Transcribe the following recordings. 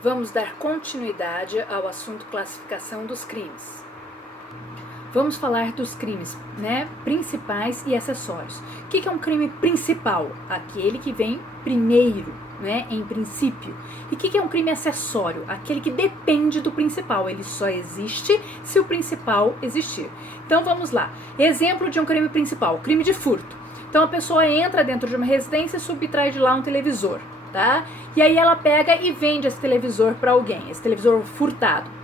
Vamos dar continuidade ao assunto classificação dos crimes. Vamos falar dos crimes, principais e acessórios. O que é um crime principal? Aquele que vem primeiro, em princípio. E o que é um crime acessório? Aquele que depende do principal. Ele só existe se o principal existir. Então vamos lá. Exemplo de um crime principal, crime de furto. Então a pessoa entra dentro de uma residência e subtrai de lá um televisor, tá? E aí ela pega e vende esse televisor para alguém, esse televisor furtado.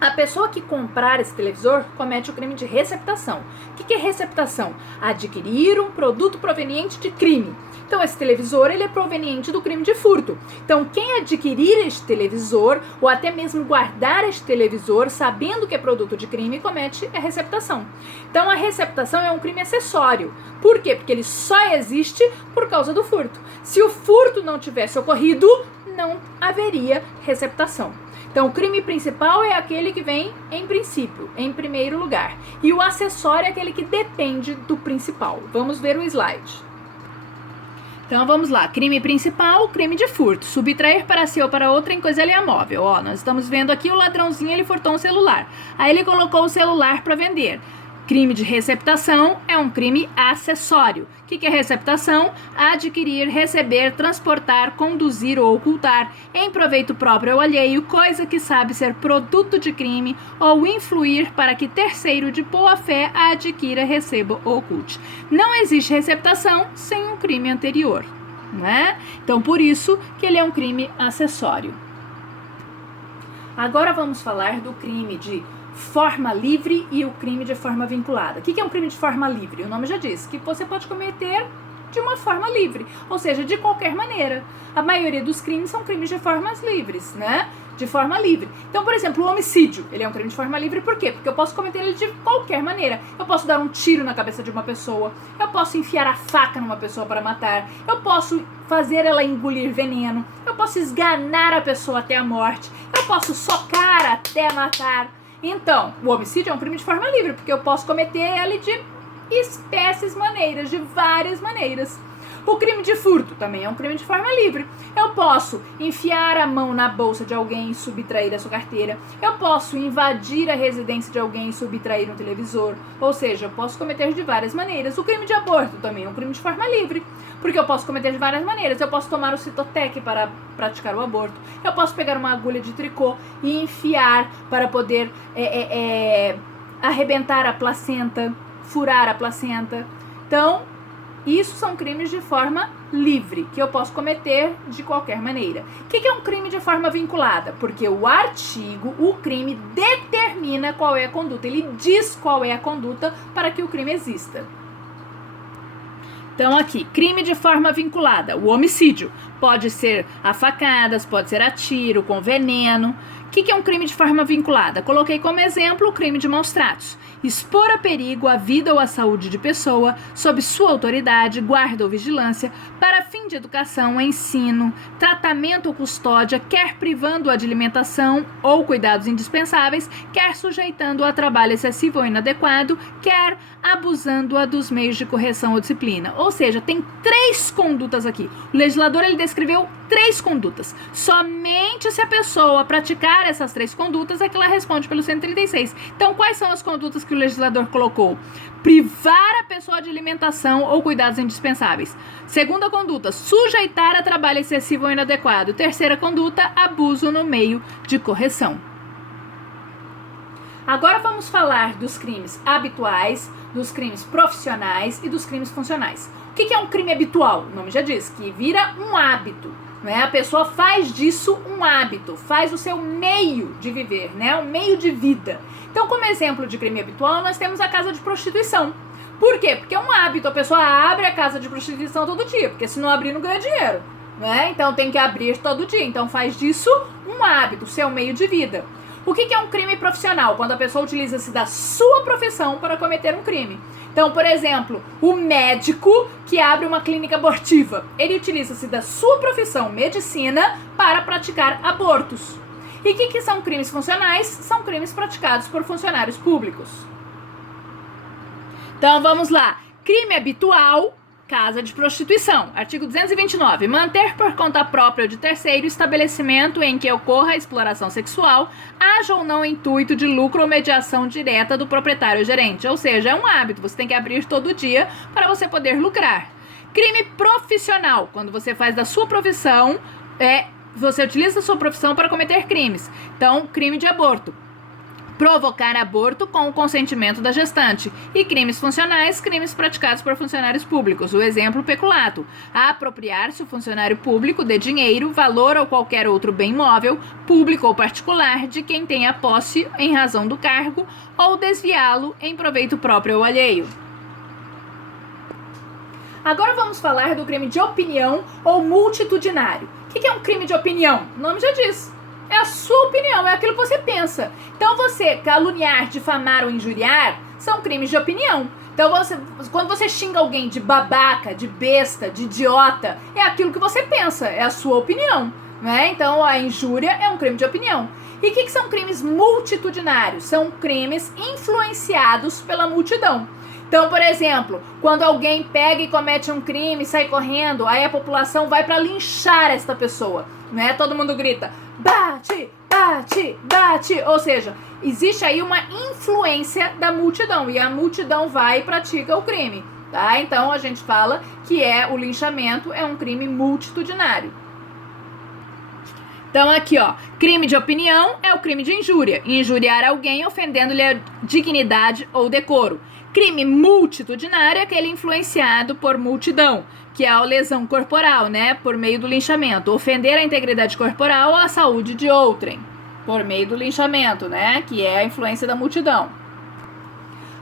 A pessoa que comprar esse televisor comete o crime de receptação. O que é receptação? Adquirir um produto proveniente de crime. Então esse televisor ele é proveniente do crime de furto. Então quem adquirir este televisor ou até mesmo guardar este televisor sabendo que é produto de crime comete a receptação. Então a receptação é um crime acessório. Por quê? Porque ele só existe por causa do furto. Se o furto não tivesse ocorrido, não haveria receptação. Então, o crime principal é aquele que vem em princípio, em primeiro lugar. E o acessório é aquele que depende do principal. Vamos ver o slide. Então, vamos lá. Crime principal, crime de furto. Subtrair para si ou para outra em coisa alheia móvel. Ó, nós estamos vendo aqui o ladrãozinho, ele furtou um celular. Aí ele colocou o celular para vender. Crime de receptação é um crime acessório. O que é receptação? Adquirir, receber, transportar, conduzir ou ocultar, em proveito próprio ou alheio, coisa que sabe ser produto de crime ou influir para que terceiro de boa fé a adquira, receba ou oculte. Não existe receptação sem um crime anterior, Então, por isso que ele é um crime acessório. Agora vamos falar do crime de forma livre e o crime de forma vinculada. O que é um crime de forma livre? O nome já diz que você pode cometer de uma forma livre, ou seja, de qualquer maneira. A maioria dos crimes são crimes de formas livres, De forma livre. Então, por exemplo, o homicídio, ele é um crime de forma livre, por quê? Porque eu posso cometer ele de qualquer maneira. Eu posso dar um tiro na cabeça de uma pessoa, eu posso enfiar a faca numa pessoa para matar, eu posso fazer ela engolir veneno, eu posso esganar a pessoa até a morte, eu posso socar até matar. Então, o homicídio é um crime de forma livre, porque eu posso cometer ele de maneiras, de várias maneiras. O crime de furto também é um crime de forma livre. Eu posso enfiar a mão na bolsa de alguém e subtrair a sua carteira. Eu posso invadir a residência de alguém e subtrair um televisor. Ou seja, eu posso cometer de várias maneiras. O crime de aborto também é um crime de forma livre, porque eu posso cometer de várias maneiras. Eu posso tomar o Citotec para praticar o aborto. Eu posso pegar uma agulha de tricô e enfiar para poder arrebentar a placenta, furar a placenta. Então, isso são crimes de forma livre, que eu posso cometer de qualquer maneira. O que é um crime de forma vinculada? Porque o artigo, o crime, determina qual é a conduta. Ele diz qual é a conduta para que o crime exista. Então aqui, crime de forma vinculada, o homicídio. Pode ser a facadas, pode ser a tiro, com veneno. O que é um crime de forma vinculada? Coloquei como exemplo o crime de maus-tratos. Expor a perigo a vida ou a saúde de pessoa, sob sua autoridade, guarda ou vigilância, para fim de educação, ensino, tratamento ou custódia, quer privando-a de alimentação ou cuidados indispensáveis, quer sujeitando-a a trabalho excessivo ou inadequado, quer abusando-a dos meios de correção ou disciplina. Ou seja, tem 3 condutas aqui. O legislador ele descreveu 3 condutas. Somente se a pessoa praticar essas 3 condutas é que ela responde pelo 136. Então, quais são as condutas que o legislador colocou? Privar a pessoa de alimentação ou cuidados indispensáveis. Segunda conduta, sujeitar a trabalho excessivo ou inadequado. Terceira conduta, abuso no meio de correção. Agora vamos falar dos crimes habituais, dos crimes profissionais e dos crimes funcionais. O que é um crime habitual? O nome já diz, que vira um hábito. A pessoa faz disso um hábito, faz o seu meio de viver, um meio de vida. Então, como exemplo de crime habitual, nós temos a casa de prostituição. Por quê? Porque é um hábito, a pessoa abre a casa de prostituição todo dia, porque se não abrir não ganha dinheiro, Então tem que abrir todo dia, então faz disso um hábito, seu meio de vida. O que é um crime profissional? Quando a pessoa utiliza-se da sua profissão para cometer um crime. Então, por exemplo, o médico que abre uma clínica abortiva, ele utiliza-se da sua profissão, medicina, para praticar abortos. E o que são crimes funcionais? São crimes praticados por funcionários públicos. Então, vamos lá. Crime habitual, casa de prostituição. Artigo 229. Manter por conta própria ou de terceiro estabelecimento em que ocorra a exploração sexual, haja ou não intuito de lucro ou mediação direta do proprietário ou gerente. Ou seja, é um hábito, você tem que abrir todo dia para você poder lucrar. Crime profissional, quando você faz da sua profissão, você utiliza a sua profissão para cometer crimes. Então, crime de aborto. Provocar aborto com o consentimento da gestante. E crimes funcionais, crimes praticados por funcionários públicos. O exemplo, peculato. Apropriar-se o funcionário público de dinheiro, valor ou qualquer outro bem móvel, público ou particular, de quem tenha posse em razão do cargo, ou desviá-lo em proveito próprio ou alheio. Agora vamos falar do crime de opinião ou multitudinário. O que é um crime de opinião? O nome já diz. É a sua opinião, é aquilo que você pensa. Então, você caluniar, difamar ou injuriar são crimes de opinião. Então, quando você xinga alguém de babaca, de besta, de idiota, é aquilo que você pensa, é a sua opinião, né? Então, a injúria é um crime de opinião. E o que são crimes multitudinários? São crimes influenciados pela multidão. Então, por exemplo, quando alguém pega e comete um crime, sai correndo, aí a população vai para linchar esta pessoa, né? Todo mundo grita, bate, bate, bate. Ou seja, existe aí uma influência da multidão e a multidão vai e pratica o crime, tá? Então, a gente fala que o linchamento é um crime multitudinário. Então, aqui, ó, crime de opinião é o crime de injúria. Injuriar alguém ofendendo-lhe a dignidade ou decoro. Crime multitudinário é aquele influenciado por multidão, que é a lesão corporal, né, por meio do linchamento. Ofender a integridade corporal ou a saúde de outrem, por meio do linchamento, né, que é a influência da multidão.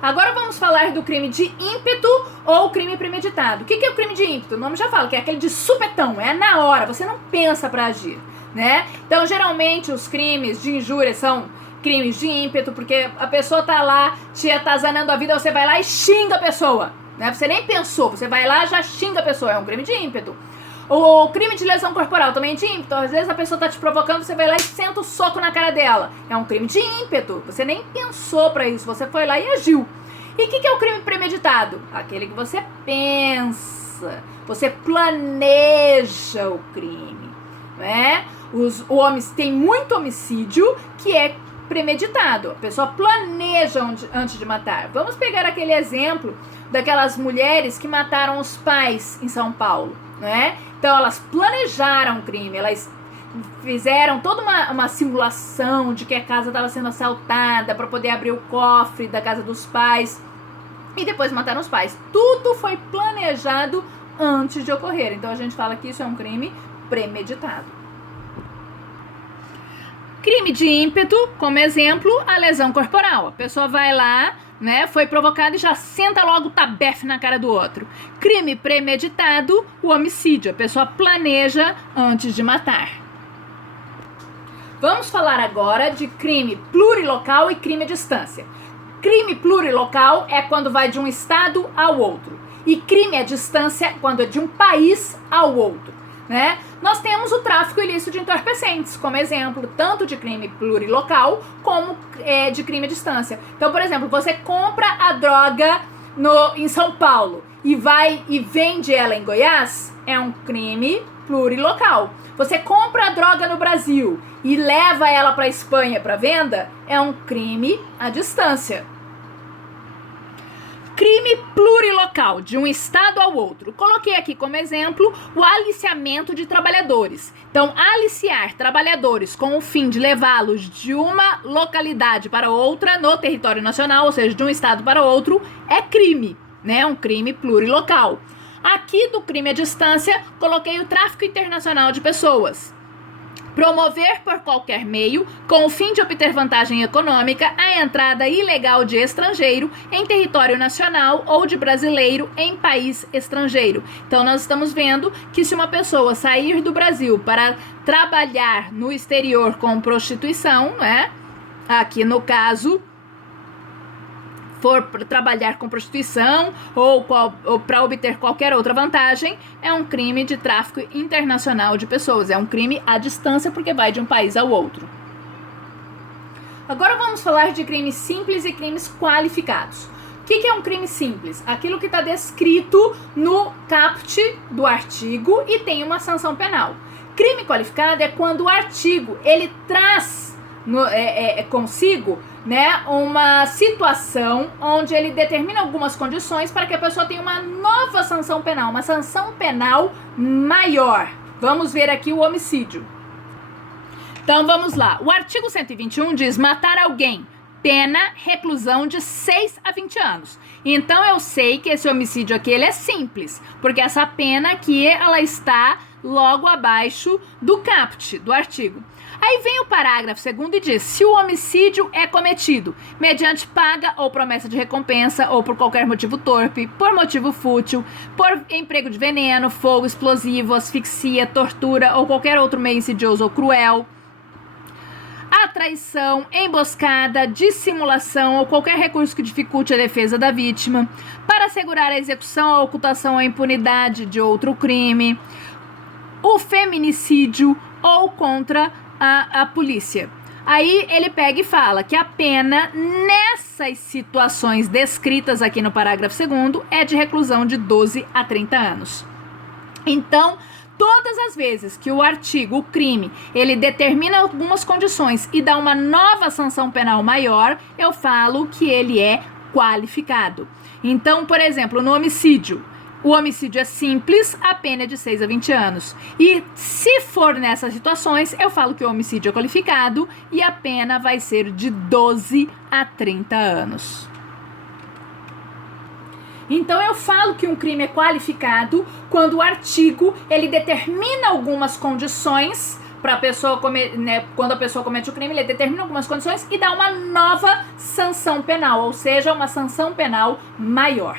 Agora vamos falar do crime de ímpeto ou crime premeditado. O que é o crime de ímpeto? O nome já fala, que é aquele de supetão, é na hora, você não pensa para agir, né? Então, geralmente, os crimes de injúria são crimes de ímpeto, porque a pessoa tá lá te atazanando a vida, você vai lá e xinga a pessoa, né? Você nem pensou, você vai lá e já xinga a pessoa, é um crime de ímpeto. O crime de lesão corporal também é de ímpeto, às vezes a pessoa tá te provocando, você vai lá e senta o soco na cara dela, é um crime de ímpeto, você nem pensou pra isso, você foi lá e agiu. E o que é o crime premeditado? Aquele que você pensa, você planeja o crime, né? Tem muito homicídio que é premeditado, a pessoa planeja antes de matar. Vamos pegar aquele exemplo daquelas mulheres que mataram os pais em São Paulo, né? Então elas planejaram o crime, elas fizeram toda uma simulação de que a casa estava sendo assaltada para poder abrir o cofre da casa dos pais e depois mataram os pais. Tudo foi planejado antes de ocorrer. Então a gente fala que isso é um crime premeditado. Crime de ímpeto, como exemplo, a lesão corporal. A pessoa vai lá, né, foi provocada e já senta logo o tabefe na cara do outro. Crime premeditado, o homicídio. A pessoa planeja antes de matar. Vamos falar agora de crime plurilocal e crime à distância. Crime plurilocal é quando vai de um estado ao outro. E crime à distância é quando é de um país ao outro, né? Nós temos o tráfico ilícito de entorpecentes, como exemplo, tanto de crime plurilocal como de crime à distância. Então, por exemplo, você compra a droga em São Paulo e vai e vende ela em Goiás, é um crime plurilocal. Você compra a droga no Brasil e leva ela para a Espanha para venda, é um crime à distância. Crime plurilocal, de um estado ao outro. Coloquei aqui como exemplo o aliciamento de trabalhadores. Então, aliciar trabalhadores com o fim de levá-los de uma localidade para outra no território nacional, ou seja, de um estado para outro, é crime, né? Um crime plurilocal. Aqui do crime à distância, coloquei o tráfico internacional de pessoas. Promover por qualquer meio, com o fim de obter vantagem econômica, a entrada ilegal de estrangeiro em território nacional ou de brasileiro em país estrangeiro. Então, nós estamos vendo que se uma pessoa sair do Brasil para trabalhar no exterior com prostituição, né? Aqui no caso, for trabalhar com prostituição ou para obter qualquer outra vantagem, é um crime de tráfico internacional de pessoas. É um crime à distância porque vai de um país ao outro. Agora vamos falar de crimes simples e crimes qualificados. que é um crime simples? Aquilo que está descrito no caput do artigo e tem uma sanção penal. Crime qualificado é quando o artigo ele traz consigo, né, uma situação onde ele determina algumas condições para que a pessoa tenha uma nova sanção penal, uma sanção penal maior. Vamos ver aqui o homicídio. Então vamos lá. O artigo 121 diz matar alguém, pena reclusão de 6 a 20 anos. Então eu sei que esse homicídio aqui ele é simples, porque essa pena aqui ela está logo abaixo do caput do artigo. Aí vem o parágrafo 2º e diz: se o homicídio é cometido mediante paga ou promessa de recompensa ou por qualquer motivo torpe, por motivo fútil, por emprego de veneno, fogo explosivo, asfixia, tortura ou qualquer outro meio insidioso ou cruel, a traição, emboscada, dissimulação ou qualquer recurso que dificulte a defesa da vítima, para assegurar a execução, a ocultação ou a impunidade de outro crime, o feminicídio ou contra a polícia. Aí ele pega e fala que a pena nessas situações descritas aqui no parágrafo 2º é de reclusão de 12 a 30 anos. Então, todas as vezes que o artigo, o crime, ele determina algumas condições e dá uma nova sanção penal maior, eu falo que ele é qualificado. Então, por exemplo, no homicídio, o homicídio é simples, a pena é de 6 a 20 anos. E se for nessas situações, eu falo que o homicídio é qualificado e a pena vai ser de 12 a 30 anos. Então eu falo que um crime é qualificado quando o artigo ele determina algumas condições para a pessoa quando a pessoa comete o crime, ele determina algumas condições e dá uma nova sanção penal, ou seja, uma sanção penal maior.